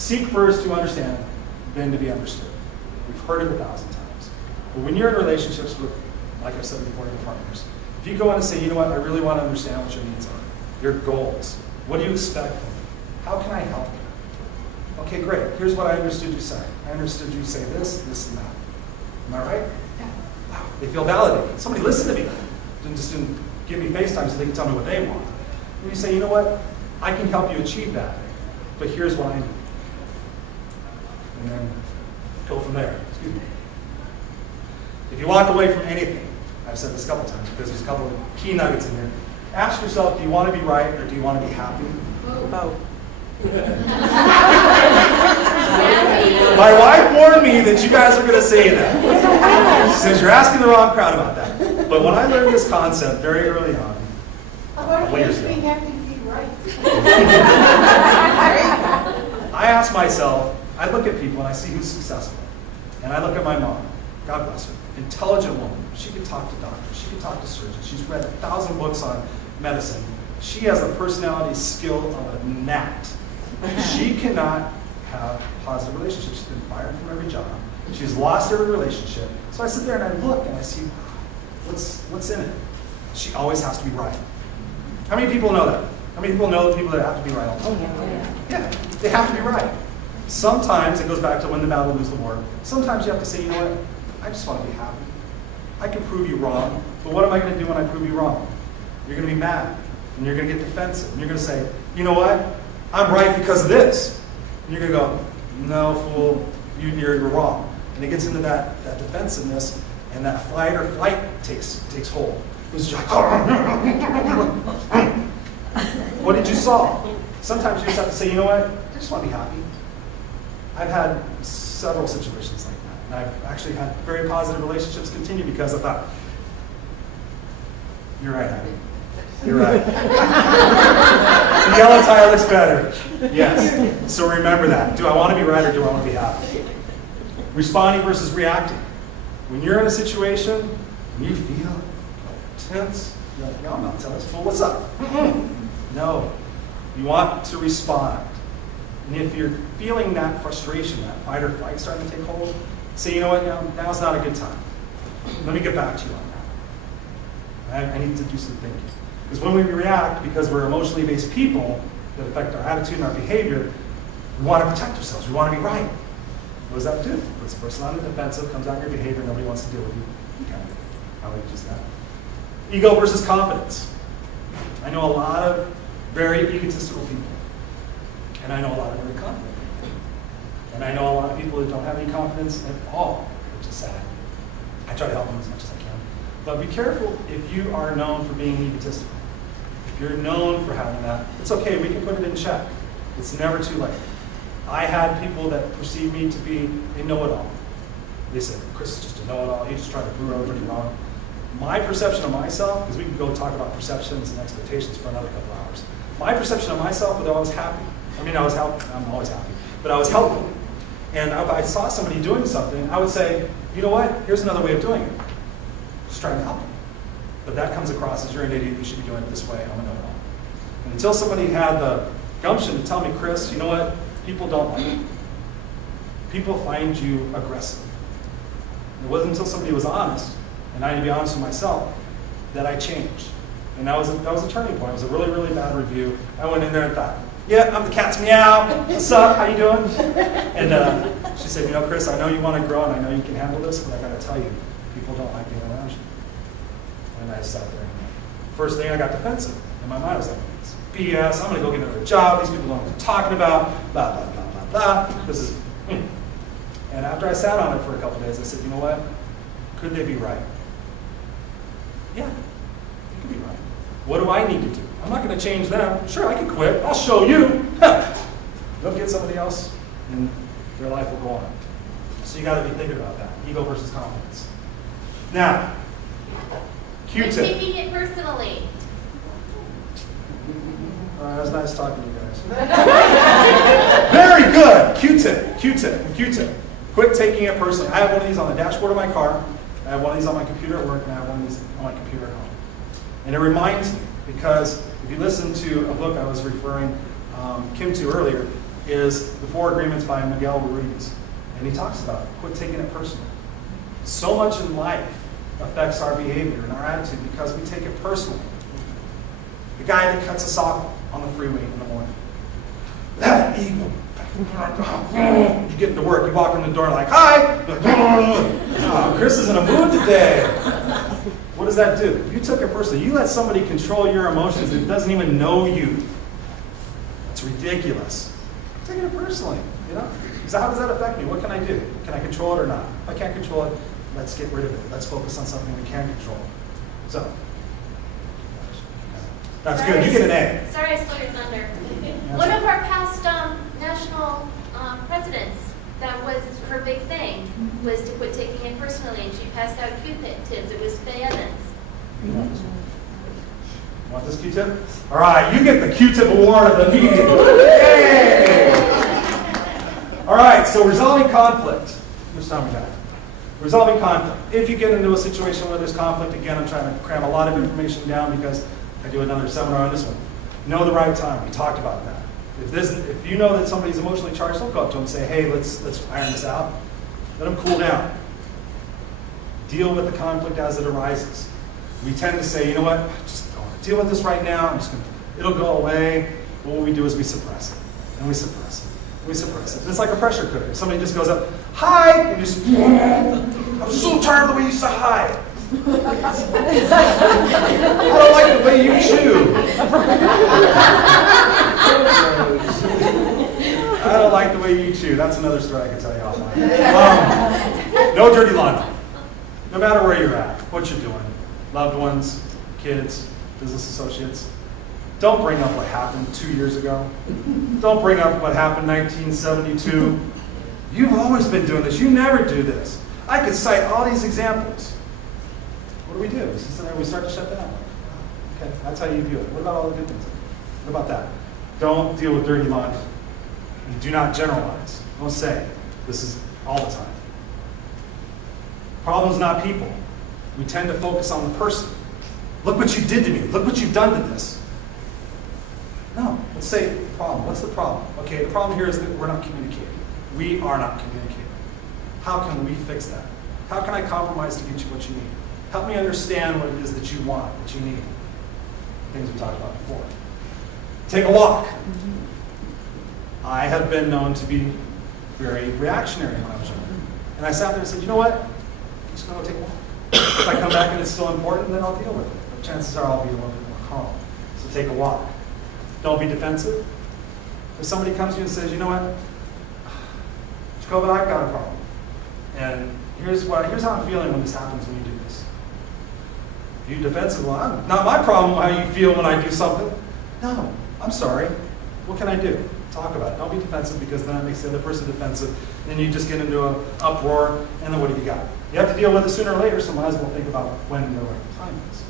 Seek first to understand, then to be understood. We've heard it 1,000 times. But when you're in relationships with, like I said before, your partners, if you go in and say, you know what, I really want to understand what your needs are, your goals, what do you expect from me? How can I help you? Okay, great. Here's what I understood you say. I understood you say this, this, and that. Am I right? Yeah. Wow. They feel validated. Somebody listened to me. Didn't give me FaceTime so they can tell me what they want. And you say, you know what? I can help you achieve that, but here's what I need. And then go from there. Excuse me. If you walk away from anything, I've said this a couple times because there's a couple of key nuggets in here. Ask yourself, do you want to be right or do you want to be happy? Both. My wife warned me that you guys are going to say that. She says you're asking the wrong crowd about that. But when I learned this concept very early on, we have to be right. I ask myself, I look at people and I see who's successful. And I look at my mom, God bless her, intelligent woman. She could talk to doctors, she could talk to surgeons. She's read 1,000 books on medicine. She has the personality skill of a gnat. She cannot have positive relationships. She's been fired from every job. She's lost every relationship. So I sit there and I look and I see what's in it. She always has to be right. How many people know that? How many people know the people that have to be right all the time? Yeah, they have to be right. Sometimes, it goes back to win the battle, lose the war. Sometimes you have to say, you know what, I just want to be happy. I can prove you wrong, but what am I going to do when I prove you wrong? You're going to be mad, and you're going to get defensive, and you're going to say, you know what, I'm right because of this. And you're going to go, no, fool, you're wrong. And it gets into that defensiveness, and that fight or flight takes hold. It's like, what did you solve? Sometimes you just have to say, you know what, I just want to be happy. I've had several situations like that, and I've actually had very positive relationships continue because I thought, you're right, Abby. You're right. The yellow tie looks better. Yes. So remember that. Do I want to be right or do I want to be happy? Responding versus reacting. When you're in a situation and you feel tense, you're like, no, I'm not tense. Fool, what's up? No. You want to respond. And if you're feeling that frustration, that fight or flight starting to take hold, say, you know what, now's not a good time. Let me get back to you on that. I need to do some thinking. Because when we react, because we're emotionally based people that affect our attitude and our behavior, we want to protect ourselves. We want to be right. What does that do? It puts the person on the defensive, comes out in your behavior, nobody wants to deal with you. Okay. How would you just that? Ego versus confidence. I know a lot of very egotistical people. And I know a lot of very confident people. And I know a lot of people that don't have any confidence at all, which is sad. I try to help them as much as I can. But be careful if you are known for being egotistical. If you're known for having that, it's okay, we can put it in check. It's never too late. I had people that perceived me to be a know-it-all. They said, Chris is just a know-it-all, he just tried to prove everybody wrong. My perception of myself, because we can go talk about perceptions and expectations for another couple hours. My perception of myself was that I was happy. I mean, I'm always happy, but I was helpful. And if I saw somebody doing something, I would say, you know what, here's another way of doing it. Just trying to help them. But that comes across as you're an idiot, you should be doing it this way, I'm a know-it-all. And until somebody had the gumption to tell me, Chris, you know what, people don't like you. People find you aggressive. It wasn't until somebody was honest, and I had to be honest with myself, that I changed. And that was a turning point. It was a really, really bad review. I went in there and thought, yeah, I'm the cat's meow. What's up? How you doing? And she said, you know, Chris, I know you want to grow and I know you can handle this, but I got to tell you, people don't like being around you. And I sat there. And first thing I got defensive. In my mind I was like, it's BS. I'm going to go get another job. These people don't know what they're talking about. Blah, blah, blah, blah, blah. This is. And after I sat on it for a couple days, I said, you know what? Could they be right? Yeah, they could be right. What do I need to do? I'm not going to change them. Sure, I can quit. I'll show you. Go get somebody else, and their life will go on. So you got to be thinking about that. Ego versus confidence. Now, Q-tip. You're taking it personally. It was nice talking to you guys. Very good. Q-tip. Quit taking it personally. I have one of these on the dashboard of my car. I have one of these on my computer at work, and I have one of these on my computer at home. And it reminds me, because if you listen to a book I was referring Kim to earlier, is The Four Agreements by Miguel Ruiz. And he talks about quit taking it personally. So much in life affects our behavior and our attitude because we take it personally. The guy that cuts us off on the freeway in the morning. That evil. You get into work, you walk in the door like, hi! Oh, Chris is in a mood today. What does that do? You took it personally. You let somebody control your emotions that doesn't even know you. It's ridiculous. I'm taking it personally, you know? So how does that affect me? What can I do? Can I control it or not? If I can't control it, let's get rid of it. Let's focus on something we can control. So, that's good. You get an A. Sorry I stole your thunder. One of our past national presidents, that was her big thing, was to quit taking it personally, and she passed out Q-tips. It was Faye Evans. You want this Q-tip? All right, you get the Q-tip award of the meeting. Yay! All right, so resolving conflict. Which time we got? Resolving conflict. If you get into a situation where there's conflict, again, I'm trying to cram a lot of information down because I do another seminar on this one. Know the right time. We talked about that. If you know that somebody's emotionally charged, don't go up to them and say, hey, let's iron this out. Let them cool down. Deal with the conflict as it arises. We tend to say, you know what, just don't deal with this right now. It'll go away. What we do is we suppress it. And we suppress it. We suppress it. It's like a pressure cooker. Somebody just goes up, hi, and you just, I'm so tired of the way you say hi. I don't like the way you chew. I don't like the way you chew. That's another story I can tell you offline. No dirty laundry. No matter where you're at, what you're doing, loved ones, kids, business associates, don't bring up what happened 2 years ago. Don't bring up what happened in 1972. You've always been doing this. You never do this. I could cite all these examples. What do? We start to shut down. Okay, that's how you view it. What about all the good things? What about that? Don't deal with dirty laundry. And do not generalize. Don't say this is all the time. Problem's not people. We tend to focus on the person. Look what you did to me. Look what you've done to this. No, let's say the problem. What's the problem? Okay, the problem here is that we're not communicating. We are not communicating. How can we fix that? How can I compromise to get you what you need? Help me understand what it is that you want, that you need. Things we talked about before. Take a walk. I have been known to be very reactionary when I was younger. And I sat there and said, you know what? I'm just going to go take a walk. If I come back and it's still important, then I'll deal with it. But chances are I'll be a little bit more calm. So take a walk. Don't be defensive. If somebody comes to you and says, you know what? Jacob, I've got a problem. And here's how I'm feeling when this happens when you do this. If you're defensive, well, not my problem how you feel when I do something. No, I'm sorry. What can I do? Talk about it. Don't be defensive because then it makes the other person defensive. Then you just get into an uproar, and then what have you got? You have to deal with it sooner or later, so might as well think about when the right time is.